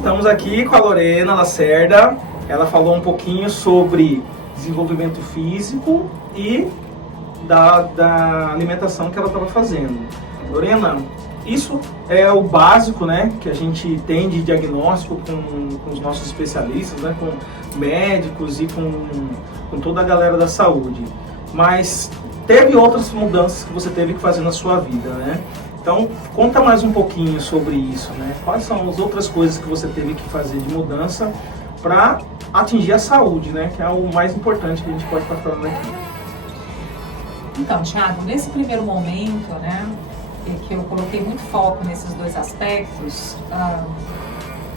estamos aqui com a Lorena Lacerda. Ela falou um pouquinho sobre desenvolvimento físico e da alimentação que ela estava fazendo. Lorena, isso é o básico, né, que a gente tem de diagnóstico com os nossos especialistas, né, com médicos e com toda a galera da saúde. Mas teve outras mudanças que você teve que fazer na sua vida, né? Então, conta mais um pouquinho sobre isso, né? Quais são as outras coisas que você teve que fazer de mudança para atingir a saúde, né? Que é o mais importante que a gente pode estar falando aqui. Então, Thiago, nesse primeiro momento, né, que eu coloquei muito foco nesses dois aspectos,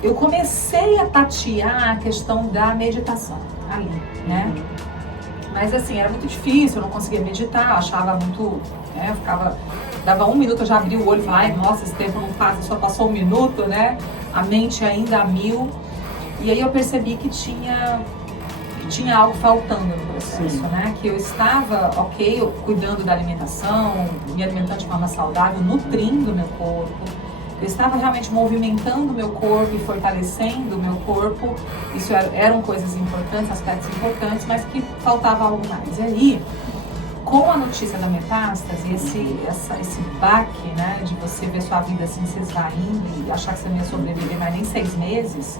eu comecei a tatear a questão da meditação ali, né? Mas assim, era muito difícil, eu não conseguia meditar, eu achava muito, né, eu ficava... Dava 1 minuto, eu já abri o olho e falava, ai, nossa, esse tempo não passa, só passou 1 minuto, né? A mente ainda a mil. E aí eu percebi que tinha algo faltando no processo, né? Que eu estava, ok, eu cuidando da alimentação, me alimentando de forma saudável, nutrindo meu corpo. Eu estava realmente movimentando o meu corpo e fortalecendo o meu corpo. Isso eram coisas importantes, aspectos importantes, mas que faltava algo mais. E aí, com a notícia da metástase, esse baque, né, de você ver sua vida assim se esvaindo e achar que você não ia sobreviver mais nem 6 meses,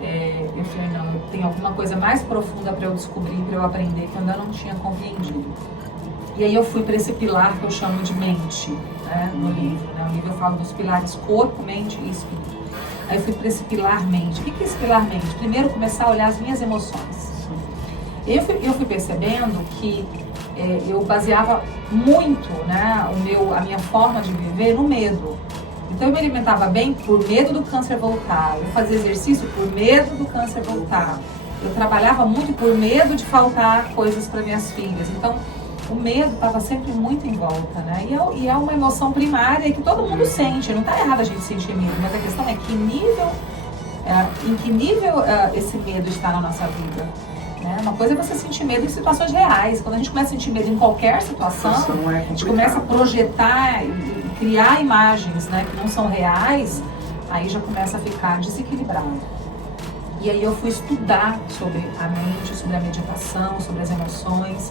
eu falei, não, tem alguma coisa mais profunda para eu descobrir, para eu aprender, que eu ainda não tinha compreendido. E aí eu fui para esse pilar que eu chamo de mente, né, no livro. Né? No livro eu falo dos pilares corpo, mente e espírito. Aí eu fui para esse pilar mente. O que é esse pilar mente? Primeiro, começar a olhar as minhas emoções. Eu fui percebendo que eu baseava muito, né, a minha forma de viver no medo. Então eu me alimentava bem por medo do câncer voltar, eu fazia exercício por medo do câncer voltar, eu trabalhava muito por medo de faltar coisas para minhas filhas. Então o medo estava sempre muito em volta, né? E é uma emoção primária que todo mundo sente, não está errado a gente sentir medo, mas a questão é em que nível esse medo está na nossa vida. Uma coisa é você sentir medo em situações reais. Quando a gente começa a sentir medo em qualquer situação, a gente começa a projetar e criar imagens, né, que não são reais, aí já começa a ficar desequilibrado. E aí eu fui estudar sobre a mente, sobre a meditação, sobre as emoções,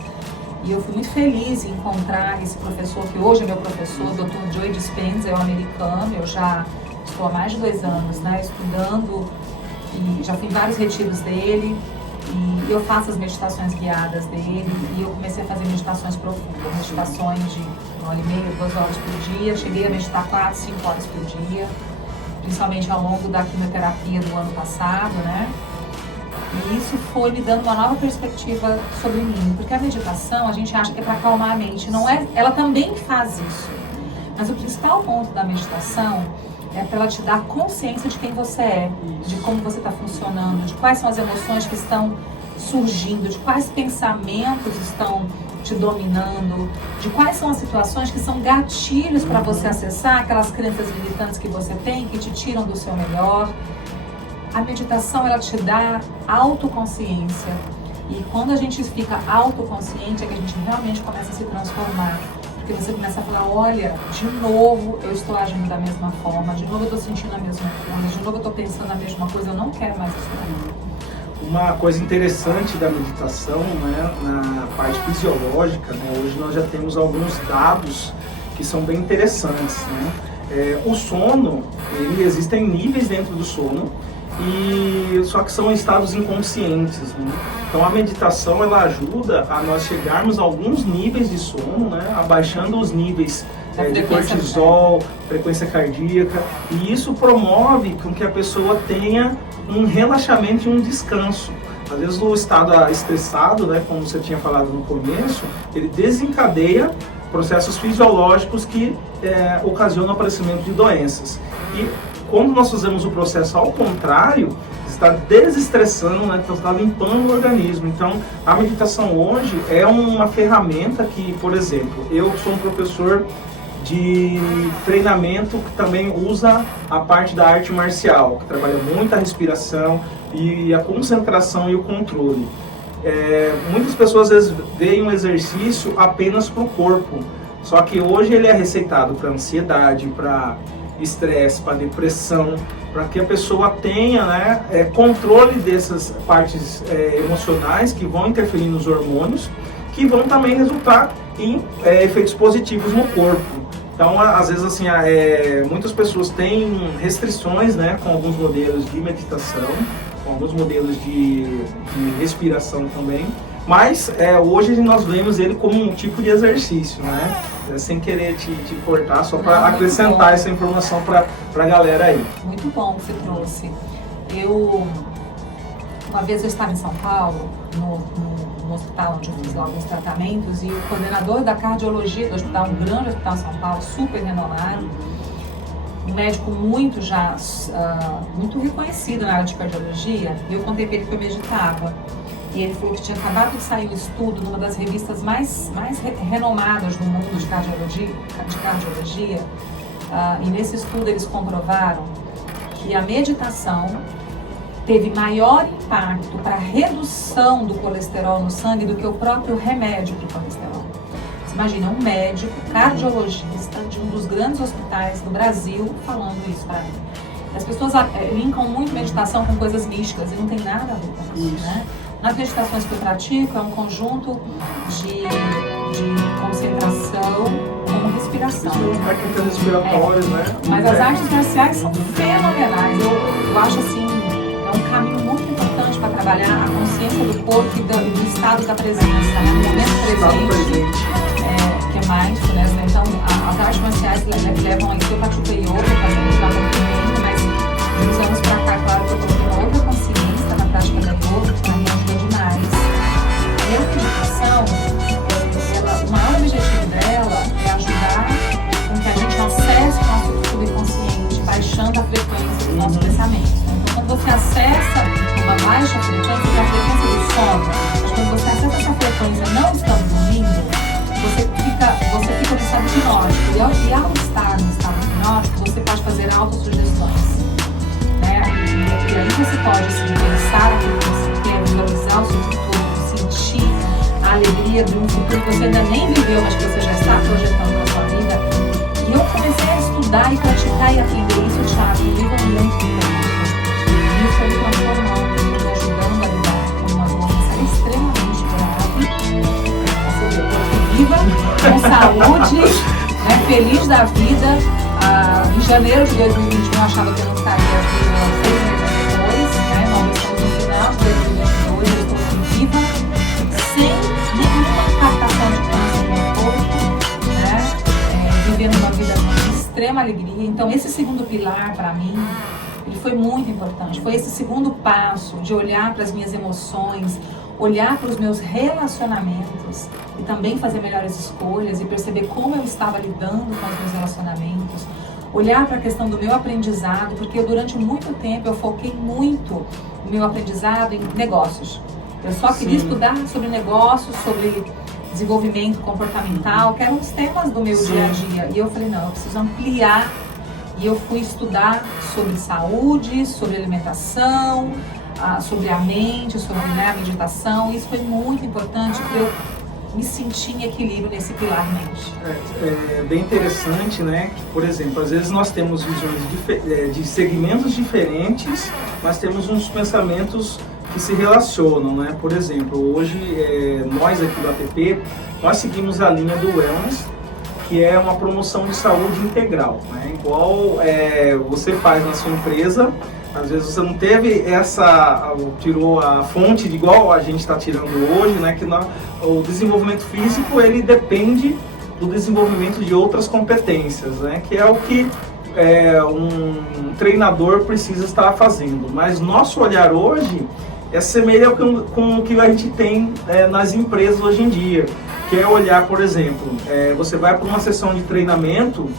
e eu fui muito feliz em encontrar esse professor, que hoje é meu professor, o Dr. Joe Dispenza, é um americano. Eu já estou há mais de 2 anos, né, estudando, e já fui em vários retiros dele. E eu faço as meditações guiadas dele, e eu comecei a fazer meditações profundas, meditações de 1h30, 2 horas por dia. Cheguei a meditar 4, 5 horas por dia, principalmente ao longo da quimioterapia do ano passado, né? E isso foi me dando uma nova perspectiva sobre mim, porque a meditação a gente acha que é para acalmar a mente, não é? Ela também faz isso, mas o principal ponto da meditação é para ela te dar consciência de quem você é, de como você está funcionando, de quais são as emoções que estão surgindo, de quais pensamentos estão te dominando, de quais são as situações que são gatilhos para você acessar aquelas crenças limitantes que você tem, que te tiram do seu melhor. A meditação, ela te dá autoconsciência, e quando a gente fica autoconsciente é que a gente realmente começa a se transformar. Porque você começa a falar, olha, de novo eu estou agindo da mesma forma, de novo eu estou sentindo a mesma coisa, de novo eu estou pensando a mesma coisa, eu não quero mais isso para mim. Uma coisa interessante da meditação, né, na parte fisiológica, né, hoje nós já temos alguns dados que são bem interessantes, né? O sono, existem níveis dentro do sono, só que são estados inconscientes, né? Então a meditação, ela ajuda a nós chegarmos a alguns níveis de sono, né? Abaixando os níveis de cortisol, frequência cardíaca, e isso promove com que a pessoa tenha um relaxamento e um descanso. Às vezes o estado estressado, né, como você tinha falado no começo, ele desencadeia processos fisiológicos que ocasionam o aparecimento de doenças. E quando nós fazemos o processo ao contrário, está desestressando, né? Então está limpando o organismo. Então a meditação hoje é uma ferramenta que, por exemplo, eu sou um professor de treinamento que também usa a parte da arte marcial, que trabalha muito a respiração e a concentração e o controle. Muitas pessoas às vezes veem um exercício apenas para o corpo, só que hoje ele é receitado para ansiedade, para estresse, para depressão, para que a pessoa tenha, né, controle dessas partes emocionais que vão interferir nos hormônios, que vão também resultar em efeitos positivos no corpo. Então, às vezes, assim, muitas pessoas têm restrições, né, com alguns modelos de meditação, com alguns modelos de respiração também, mas hoje nós vemos ele como um tipo de exercício, né? Sem querer te cortar, só para acrescentar essa informação para a galera aí. Muito bom que você trouxe. Uma vez eu estava em São Paulo, no hospital onde eu fiz alguns tratamentos, e o coordenador da cardiologia do hospital, um grande hospital em São Paulo, super renomado, um médico muito reconhecido na área de cardiologia, e eu contei para ele que eu meditava. E ele falou que tinha acabado de sair um estudo numa das revistas mais renomadas do mundo de cardiologia, e nesse estudo eles comprovaram que a meditação teve maior impacto para a redução do colesterol no sangue do que o próprio remédio para o colesterol. Você imagina um médico cardiologista de um dos grandes hospitais do Brasil falando isso para mim. As pessoas linkam muito meditação com coisas místicas e não tem nada a ver com isso, né? Nas meditações que eu pratico é um conjunto de concentração com respiração. Técnicas respiratórias, né? Mas as artes marciais são fenomenais. Eu acho assim, é um caminho muito importante para trabalhar a consciência do corpo e do estado da presença, né? No momento presente, que é mindfulness, né? Então, as artes marciais levam a isso. Eu pratiquei yoga também, já há muito tempo, mas de uns anos para cá, claro que eu coloquei uma outra consciência na prática da yoga, que para mim ajuda demais. A minha meditação, o maior objetivo dela é ajudar com que a gente acesse o nosso subconsciente, baixando a frequência dos nossos pensamentos. Então, quando você acessa uma baixa frequência, que é a frequência do sono, mas quando você acessa essa frequência não estando dormindo, você fica no estado hipnótico. E ao estar no estado hipnótico, você pode fazer autossugestões. Né? E aí você pode assim, pensar aquilo que você quer, visualizar o seu futuro, sentir a alegria de um futuro que você ainda nem viveu, mas que você já está projetando na sua vida. E eu comecei a estudar e praticar e aprender isso, Thiago, no nível muito diferente. E isso foi me transformando, me ajudando a lidar com uma doença extremamente grave. Você vê, eu estou viva, com saúde, né, feliz da vida. Em janeiro de 2021 eu achava que eu não estaria viva 6 meses depois, né? Nós estamos no final de 2022, eu estou aqui viva, sem nenhuma captação de câncer no meu corpo, né? Vivendo uma vida de extrema alegria. Então esse segundo pilar para mim, ele foi muito importante. Foi esse segundo passo de olhar para as minhas emoções, olhar para os meus relacionamentos e também fazer melhores escolhas e perceber como eu estava lidando com os meus relacionamentos, olhar para a questão do meu aprendizado, porque durante muito tempo eu foquei muito o meu aprendizado em negócios. Eu só queria estudar sobre negócios, sobre desenvolvimento comportamental, que eram os temas do meu dia a dia. E eu falei, não, eu preciso ampliar. E eu fui estudar sobre saúde, sobre alimentação, sobre a mente, sobre a meditação. Isso foi muito importante para eu me sentir em equilíbrio nesse pilar mente. É bem interessante, né? Que, por exemplo, às vezes nós temos visões de segmentos diferentes, mas temos uns pensamentos que se relacionam, né? Por exemplo, hoje nós aqui do APP, nós seguimos a linha do Wellness, que é uma promoção de saúde integral, né? Igual você faz na sua empresa. Às vezes você não teve tirou a fonte de igual a gente está tirando hoje, né? Que o desenvolvimento físico, ele depende do desenvolvimento de outras competências, né? Que é o que um treinador precisa estar fazendo. Mas nosso olhar hoje semelha com o que a gente tem nas empresas hoje em dia, que é olhar, por exemplo, você vai para uma sessão de treinamento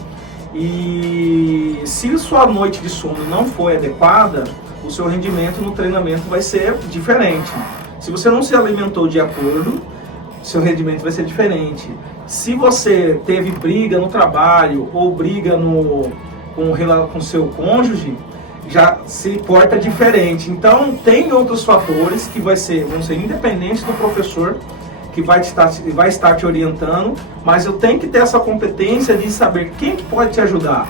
e se sua noite de sono não foi adequada, o seu rendimento no treinamento vai ser diferente. Se você não se alimentou de acordo, seu rendimento vai ser diferente. Se você teve briga no trabalho ou briga com seu cônjuge, já se porta diferente. Então tem outros fatores que vão ser independentes do professor que vai estar te orientando, mas eu tenho que ter essa competência de saber quem que pode te ajudar.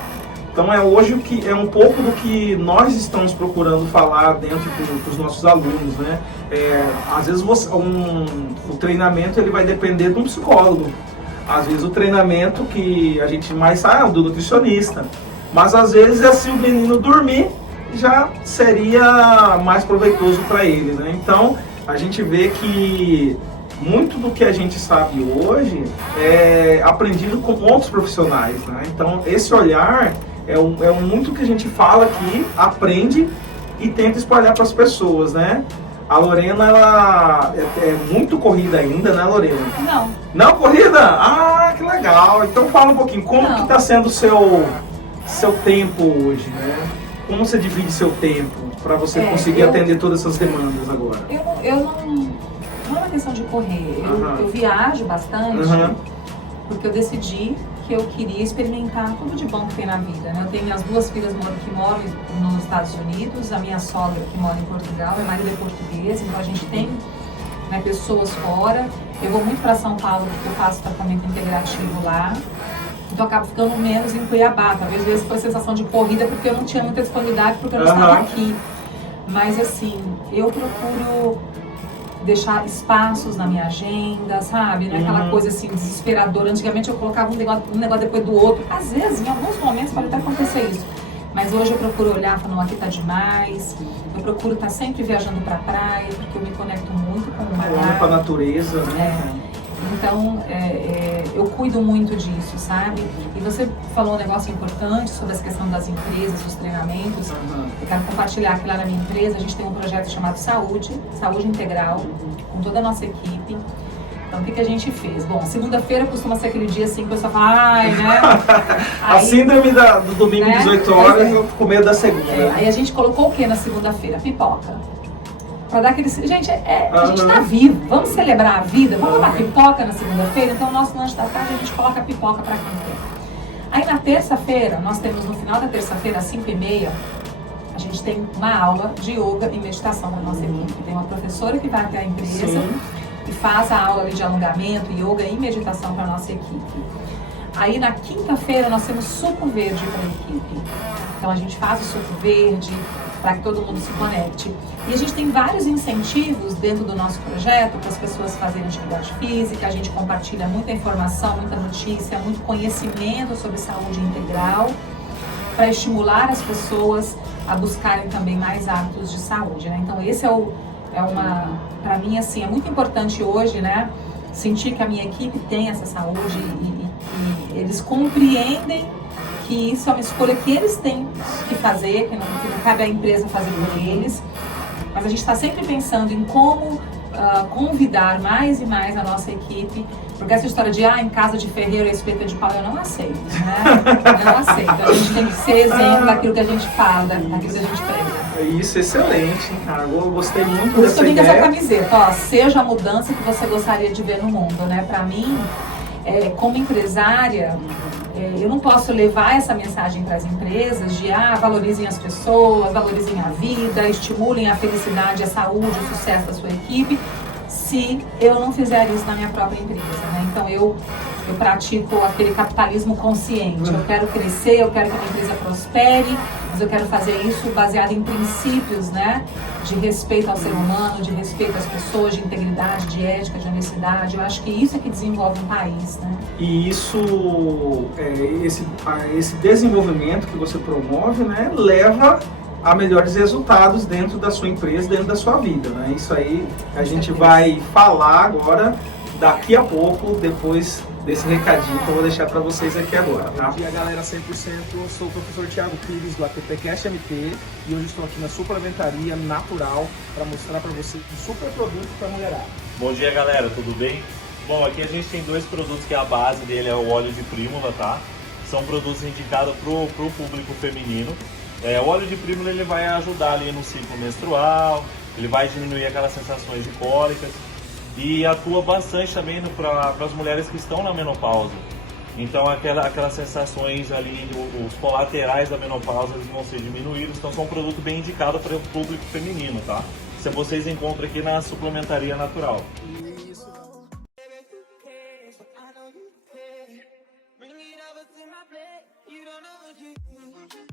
Então hoje o que é um pouco do que nós estamos procurando falar dentro dos nossos alunos, né? Às vezes o treinamento ele vai depender de um psicólogo, às vezes o treinamento que a gente mais sabe é o do nutricionista, mas às vezes se o menino dormir já seria mais proveitoso para ele, né? Então a gente vê que muito do que a gente sabe hoje é aprendido com outros profissionais, né? Então esse olhar é muito que a gente fala aqui, aprende e tenta espalhar para as pessoas, né? A Lorena, ela é muito corrida ainda, né, Lorena? Não. Não corrida? Ah, que legal! Então fala um pouquinho, como que está sendo o seu tempo hoje, né? Como você divide seu tempo para você conseguir atender todas essas demandas agora? Eu não é uma questão de correr, eu viajo bastante, porque eu decidi que eu queria experimentar tudo de bom que tem na vida, né? Eu tenho as duas filhas que moram nos Estados Unidos, a minha sogra que mora em Portugal, meu marido é português, então a gente tem, né, pessoas fora. Eu vou muito para São Paulo porque eu faço tratamento integrativo lá, então eu acabo ficando menos em Cuiabá. Talvez às vezes foi a sensação de corrida porque eu não tinha muita disponibilidade, porque eu não estava aqui. Mas assim, eu procuro deixar espaços na minha agenda, sabe? Não é aquela coisa assim desesperadora. Antigamente eu colocava um negócio depois do outro. Às vezes, em alguns momentos pode até acontecer isso. Mas hoje eu procuro olhar e falar, não, aqui tá demais. Eu procuro estar sempre viajando pra praia, porque eu me conecto muito com o mar. Com a natureza, né? Então, eu cuido muito disso, sabe? E você falou um negócio importante sobre essa questão das empresas, dos treinamentos. Eu quero compartilhar que lá na minha empresa a gente tem um projeto chamado Saúde Integral, com toda a nossa equipe. Então, o que a gente fez? Bom, segunda-feira costuma ser aquele dia assim que o pessoal fala, ai, né? A síndrome do domingo, né? 18 horas, eu fico com medo da segunda. Aí a gente colocou o que na segunda-feira? Pipoca. Pra dar aquele... Gente, a gente tá vivo, vamos celebrar a vida, vamos tomar pipoca na segunda-feira, então o nosso lanche da tarde a gente coloca pipoca pra quem quer. Aí na terça-feira, nós temos no final da terça-feira, às 5h30, a gente tem uma aula de yoga e meditação na nossa equipe. Tem uma professora que vai até a empresa e faz a aula ali de alongamento, yoga e meditação pra nossa equipe. Aí na quinta-feira nós temos suco verde para a equipe. Então a gente faz o suco verde para que todo mundo se conecte. E a gente tem vários incentivos dentro do nosso projeto para as pessoas fazerem atividade física. A gente compartilha muita informação, muita notícia, muito conhecimento sobre saúde integral para estimular as pessoas a buscarem também mais hábitos de saúde, né? Então esse para mim assim, é muito importante hoje, né? Sentir que a minha equipe tem essa saúde e eles compreendem que isso é uma escolha que eles têm que fazer, que não cabe à empresa fazer por eles. Mas a gente está sempre pensando em como convidar mais e mais a nossa equipe, porque essa história de em casa de ferreiro é espeta de pau, eu não aceito, né? Não aceito. A gente tem que ser exemplo daquilo que a gente fala, daquilo que a gente prega. Isso, excelente, cara. Eu gostei muito por isso dessa ideia. Por isso essa camiseta, ó, seja a mudança que você gostaria de ver no mundo, né? Pra mim, como empresária, eu não posso levar essa mensagem para as empresas de valorizem as pessoas, valorizem a vida, estimulem a felicidade, a saúde, o sucesso da sua equipe, se eu não fizer isso na minha própria empresa, né? Então eu pratico aquele capitalismo consciente. Eu quero crescer, eu quero que a minha empresa prospere, mas eu quero fazer isso baseado em princípios, né? De respeito ao ser humano, de respeito às pessoas, de integridade, de ética, de honestidade. Eu acho que isso é que desenvolve um país, né? E isso, esse desenvolvimento que você promove, né, leva a melhores resultados dentro da sua empresa, dentro da sua vida, né? Isso aí a gente vai falar agora, daqui a pouco, depois desse recadinho que eu vou deixar para vocês aqui agora, tá? Bom dia, galera, 100%. Eu sou o professor Thiago Pires do ATPcast MT e hoje estou aqui na Suplementaria Natural para mostrar para vocês um super produto para mulherada. Bom dia, galera, tudo bem? Bom, aqui a gente tem dois produtos que a base dele é o óleo de prímula, tá? São produtos indicados pro público feminino. O óleo de prímula ele vai ajudar ali no ciclo menstrual, ele vai diminuir aquelas sensações de cólicas e atua bastante também para as mulheres que estão na menopausa. Então aquelas sensações ali, os colaterais da menopausa eles vão ser diminuídos, então são um produto bem indicado para o público feminino, tá? Se vocês encontram aqui na Suplementaria Natural. You don't know what you